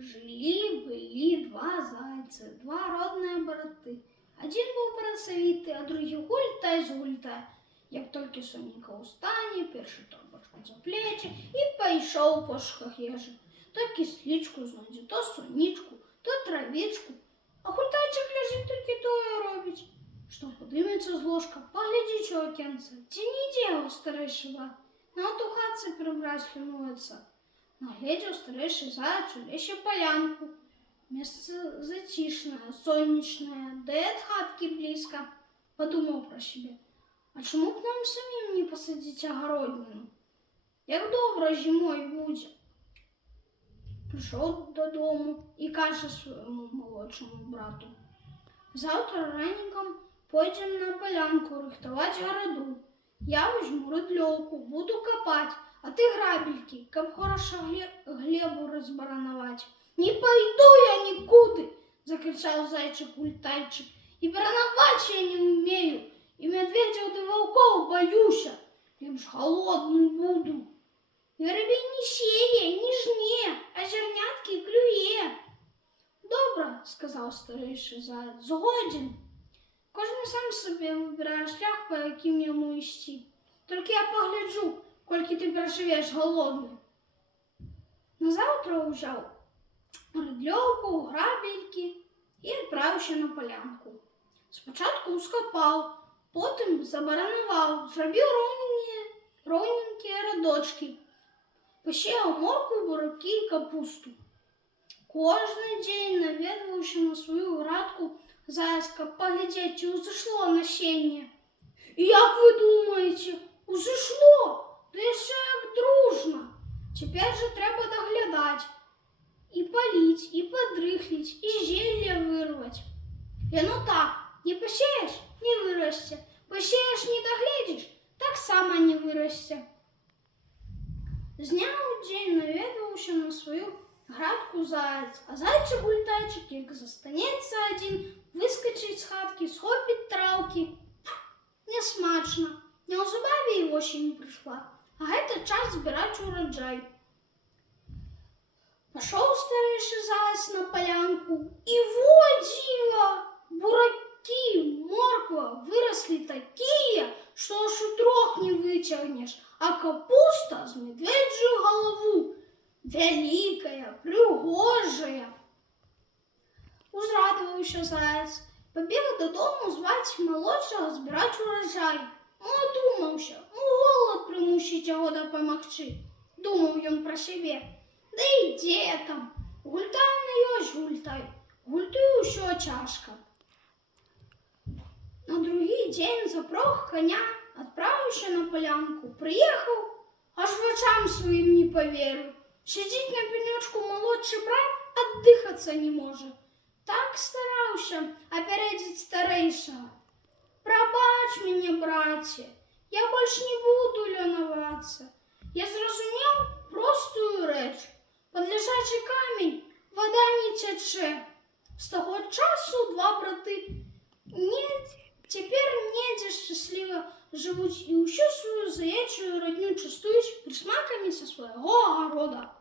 Жили-были два зайца, два родные браты. Один был працавіты, а другі гультай з гультай. Як толькі сонейка устане, першы торбачку за плечі і пайшоў па шуках ежы. То кіслічку знойдзе, то сонечку, то травечку. А гультайчык ляжыць толькі тое робіць, што падымецца з ложка, паглядзіць у акенца, ці не ідзе яго старэйшы брат. Нават у хатцы прыбраць лінуецца. Нагледзеў старэйшы заяц у лесе палянку. Месца зацішнае, сонечнае, да і ад хаткі блізка. Падумаў пра сябе. А чаму б нам самім не пасадзіць агародніну? Як добра зімой будзе. Прыйшоў дадому і кажа свайму малодшаму брату: заўтра ранікам пойдзем на палянку рыхтаваць гараду. Я возьму рыдлёўку, буду капаць, а ты грабелькі, каб хораша глебу разбаранаваць. Не пойду я нікуды, закричал зайчик Гультайчик, и барановать я не умею, и медведев да волков боюся, лишь голодный буду. Воробей не сее, не жне, а зернятки клюе. Добра, сказал старейший заяц, згоден. Кожен сам собі вибирає шлях, по яким йому йти. Тільки я погляджу, кольки ти проживеш голодний. Назавтра взяв рыдлёўку, грабельки і відправився на полянку. Спочатку ускопав, потім забаранував, зробив ровненькі радочки, посіяв моркву, бураки і капусту. Кожний день навідувався на свою градку зайцка поглядеть, чи узошло насіння. І як ви думаєте, узошло? Да ще як дружно. Тепер же треба доглядати. І полить, і подрыхлить, і зелья вырвать. И ну так, не посеешь — не вырасте. Посеешь — не доглядишь — так само не вырасте. З дня у день наведывался на свою градку заяц, а зайчик Гультайчик, як застанется один, выскочить с хатки, схопить травки. Несмачно. Неўзабаве і осень пришла, а это час збирать урожай. Пошел старейший заяц на полянку, и вот диво! Бураки, морква выросли такие, что аж у трох не вытягнешь, а капуста с медвежью голову, великая, пригожая. Узрадовався заяц, побег додому звать молодшого збирать урожай. Одумався, голод примусить його допомогти. Думав ён про себе. Да і де там? Гультай не ёсть гультай. Гультуй усё чашка. На другий день запрог коня, отправився на полянку. Приехал, аж в очам своим не поверил. Сидит на пенечку молодший брат, отдыхаться не может. Так старался опередить старейшего. Пробач меня, братья, я больше не буду леноваться. Я зразумел простую реч. Под лежачий камінь вода не тече. З того часу два брати тепер недзе щасливо живуть і усю свою заячую родню частують присмаками со свого огорода.